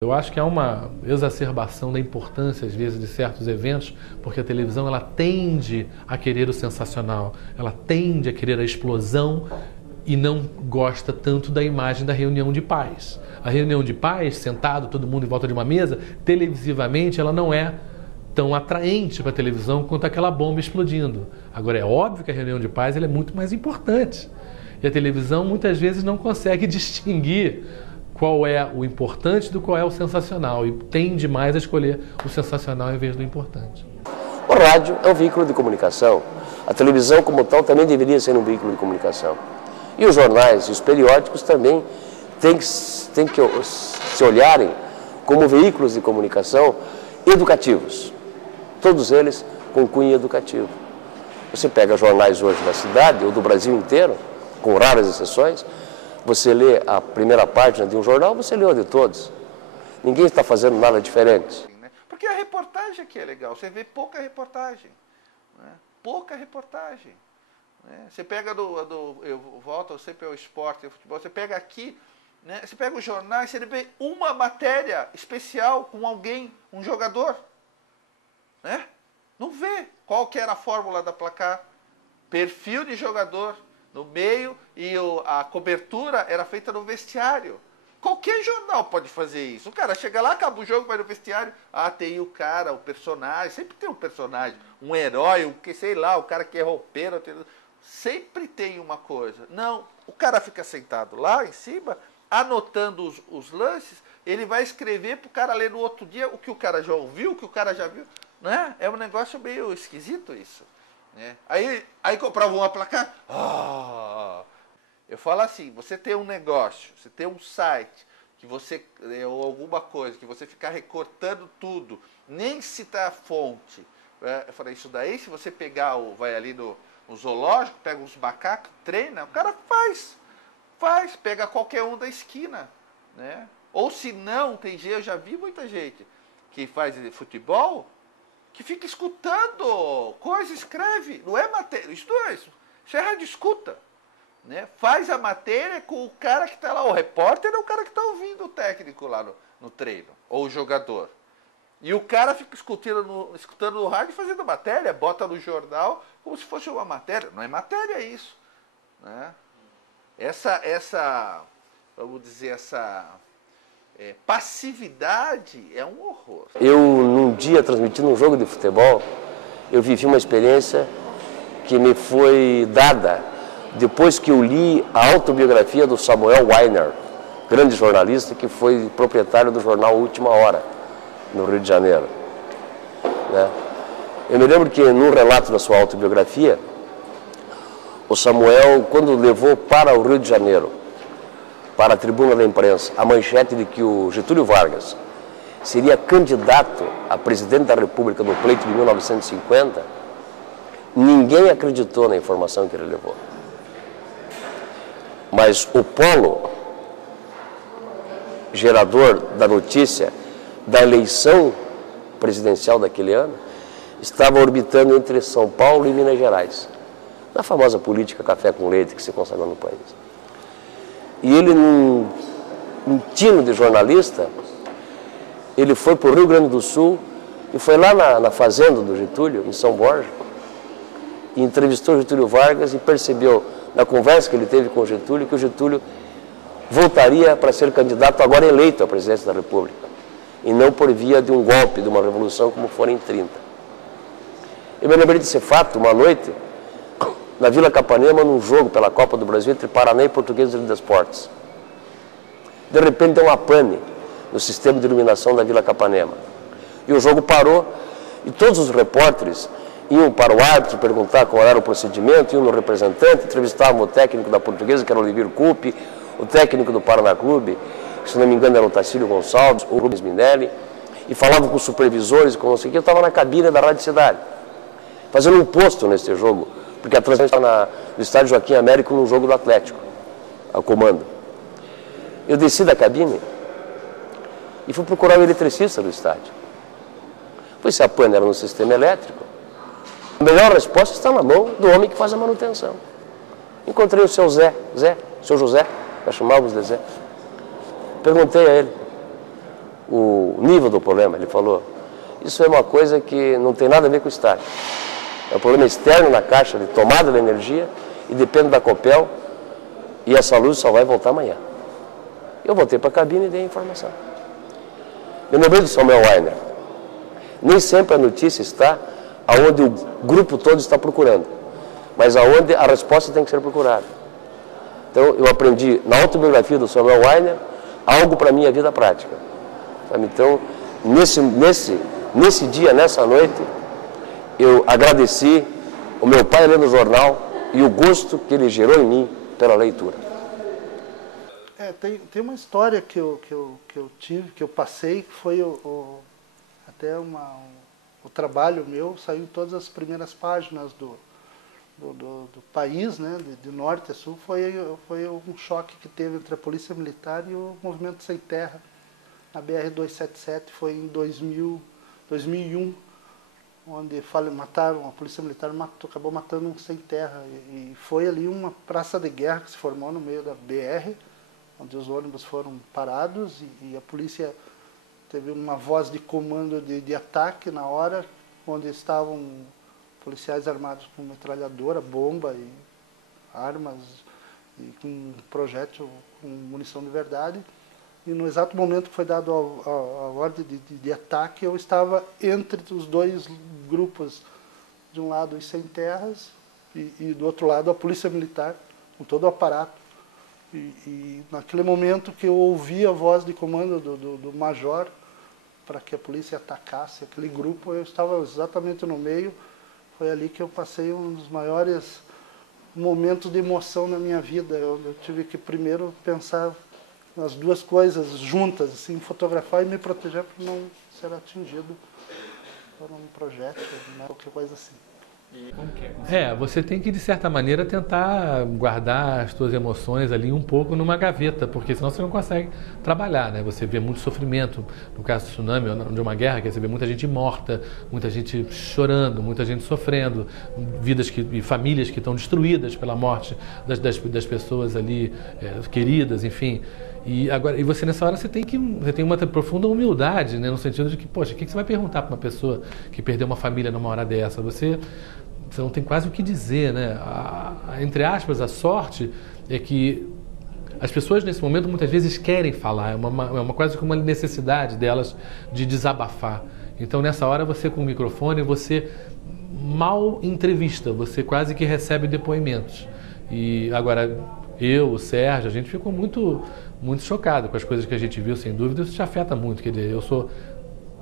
Eu acho que há uma exacerbação da importância, às vezes, de certos eventos, porque a televisão ela tende a querer o sensacional, ela tende a querer a explosão e não gosta tanto da imagem da reunião de pais. A reunião de pais, sentado, todo mundo em volta de uma mesa, televisivamente ela não é tão atraente para a televisão quanto aquela bomba explodindo. Agora, é óbvio que a reunião de pais ela é muito mais importante. E a televisão muitas vezes não consegue distinguir qual é o importante do qual é o sensacional e tende mais a escolher o sensacional em vez do importante. O rádio é um veículo de comunicação. A televisão, como tal, também deveria ser um veículo de comunicação. E os jornais e os periódicos também têm que se olharem como veículos de comunicação educativos. Todos eles com cunho educativo. Você pega jornais hoje da cidade ou do Brasil inteiro, com raras exceções, você lê a primeira página de um jornal, você lê a de todos. Ninguém está fazendo nada diferente. Porque a reportagem aqui é legal, você vê pouca reportagem. Né? Pouca reportagem. Né? Você pega eu volto sempre ao esporte, ao futebol, você pega aqui, né? Você pega os jornais, você vê uma matéria especial com alguém, um jogador. Né? Não vê qual que era a fórmula da placar, perfil de jogador no meio e a cobertura era feita no vestiário. Qualquer jornal pode fazer isso. O cara chega lá, acaba o jogo, vai no vestiário, tem o cara, o personagem, sempre tem um personagem, um herói, sei lá, o cara que é roupeiro, sempre tem uma coisa. Não, o cara fica sentado lá em cima, anotando os lances, ele vai escrever para o cara ler no outro dia o que o cara já ouviu, o que o cara já viu. Né? É um negócio meio esquisito isso. Né? Aí comprava uma placar. Eu falo assim, você tem um negócio, você tem um site, que você, ou alguma coisa, que você ficar recortando tudo, nem citar a fonte. Eu falei, isso daí, se você pegar, vai ali no zoológico, pega uns macacos, treina, o cara faz, pega qualquer um da esquina. Né? Ou se não, eu já vi muita gente que faz futebol, que fica escutando coisa, escreve, não é matéria, isso é rádio escuta. Né? Faz a matéria com o cara que está lá, o repórter é o cara que está ouvindo o técnico lá no treino, ou o jogador. E o cara fica escutando no rádio fazendo matéria, bota no jornal como se fosse uma matéria. Não é matéria isso. Né? Vamos dizer, passividade é um horror. Eu, num dia, transmitindo um jogo de futebol, eu vivi uma experiência que me foi dada depois que eu li a autobiografia do Samuel Weiner, grande jornalista que foi proprietário do jornal Última Hora, no Rio de Janeiro. Né? Eu me lembro que, num relato da sua autobiografia, o Samuel, quando levou para o Rio de Janeiro, para a tribuna da imprensa, a manchete de que o Getúlio Vargas seria candidato a presidente da República no pleito de 1950, ninguém acreditou na informação que ele levou. Mas o polo gerador da notícia da eleição presidencial daquele ano estava orbitando entre São Paulo e Minas Gerais, na famosa política café com leite que se consagrou no país. E ele, num tino de jornalista, ele foi para o Rio Grande do Sul e foi lá na fazenda do Getúlio, em São Borja, e entrevistou o Getúlio Vargas e percebeu, na conversa que ele teve com o Getúlio, que o Getúlio voltaria para ser candidato agora eleito à presidência da República, e não por via de um golpe, de uma revolução como foi em 30. Eu me lembrei desse fato uma noite, na Vila Capanema, num jogo pela Copa do Brasil entre Paraná e Portuguesa de Desportes. De repente deu uma pane no sistema de iluminação da Vila Capanema. E o jogo parou e todos os repórteres iam para o árbitro perguntar qual era o procedimento, iam no representante, entrevistavam o técnico da Portuguesa, que era o Olivir Coupe, o técnico do Paraná Clube, que, se não me engano era o Tacílio Gonçalves, o Rubens Minelli, e falavam com os supervisores, com não sei o que. Eu estava na cabine da Rádio Cidade, fazendo um posto nesse jogo, porque a transmissão estava no estádio Joaquim Américo, num jogo do Atlético, ao comando. Eu desci da cabine e fui procurar o eletricista do estádio. Pois se a pane era no sistema elétrico, a melhor resposta está na mão do homem que faz a manutenção. Encontrei o seu seu José, nós chamávamos de Zé. Perguntei a ele, o nível do problema, ele falou, isso é uma coisa que não tem nada a ver com o estádio. É um problema externo na caixa de tomada de energia e depende da Copel e essa luz só vai voltar amanhã. Eu voltei para a cabine e dei a informação. Eu lembrei do Samuel Weiner. Nem sempre a notícia está aonde o grupo todo está procurando, mas aonde a resposta tem que ser procurada. Então, eu aprendi na autobiografia do Samuel Weiner algo para a minha vida prática. Então, nesse dia, nessa noite, eu agradeci o meu pai lendo o jornal e o gosto que ele gerou em mim pela leitura. Tem uma história que eu tive, que eu passei, que foi até o trabalho meu, saiu em todas as primeiras páginas do país, né, de norte a sul, foi um choque que teve entre a Polícia Militar e o Movimento Sem Terra, na BR-277, foi em 2001, onde a Polícia Militar acabou matando um sem terra, e foi ali uma praça de guerra que se formou no meio da BR, onde os ônibus foram parados e a polícia teve uma voz de comando de ataque na hora, onde estavam policiais armados com metralhadora, bomba e armas, e com projétil, com munição de verdade. E no exato momento que foi dado a ordem de ataque, eu estava entre os dois grupos, de um lado os sem terras e do outro lado a Polícia Militar, com todo o aparato. E naquele momento que eu ouvi a voz de comando do major para que a polícia atacasse aquele grupo, eu estava exatamente no meio. Foi ali que eu passei um dos maiores momentos de emoção na minha vida. Eu tive que primeiro pensar nas duas coisas juntas, assim, fotografar e me proteger para não ser atingido por um projétil, né, qualquer coisa assim. Você tem que, de certa maneira, tentar guardar as suas emoções ali um pouco numa gaveta, porque senão você não consegue trabalhar, né? Você vê muito sofrimento, no caso do tsunami, de uma guerra, que você vê muita gente morta, muita gente chorando, muita gente sofrendo, vidas e famílias que estão destruídas pela morte das pessoas ali queridas, enfim. E você nessa hora você tem uma profunda humildade, né, no sentido de que, poxa, o que você vai perguntar para uma pessoa que perdeu uma família numa hora dessa? Você não tem quase o que dizer, né? Entre aspas, a sorte é que as pessoas nesse momento muitas vezes querem falar, é uma quase como uma necessidade delas de desabafar. Então nessa hora você com o microfone, você mal entrevista, você quase que recebe depoimentos. E agora o Sérgio, a gente ficou muito chocado com as coisas que a gente viu, sem dúvida, isso te afeta muito. Quer dizer, eu sou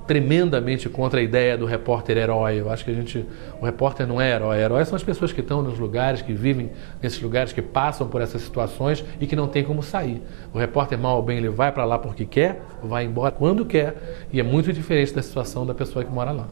tremendamente contra a ideia do repórter herói. Eu acho que o repórter não é herói. Heróis são as pessoas que estão nos lugares, que vivem nesses lugares, que passam por essas situações e que não tem como sair. O repórter, mal ou bem, ele vai para lá porque quer, vai embora quando quer, e é muito diferente da situação da pessoa que mora lá.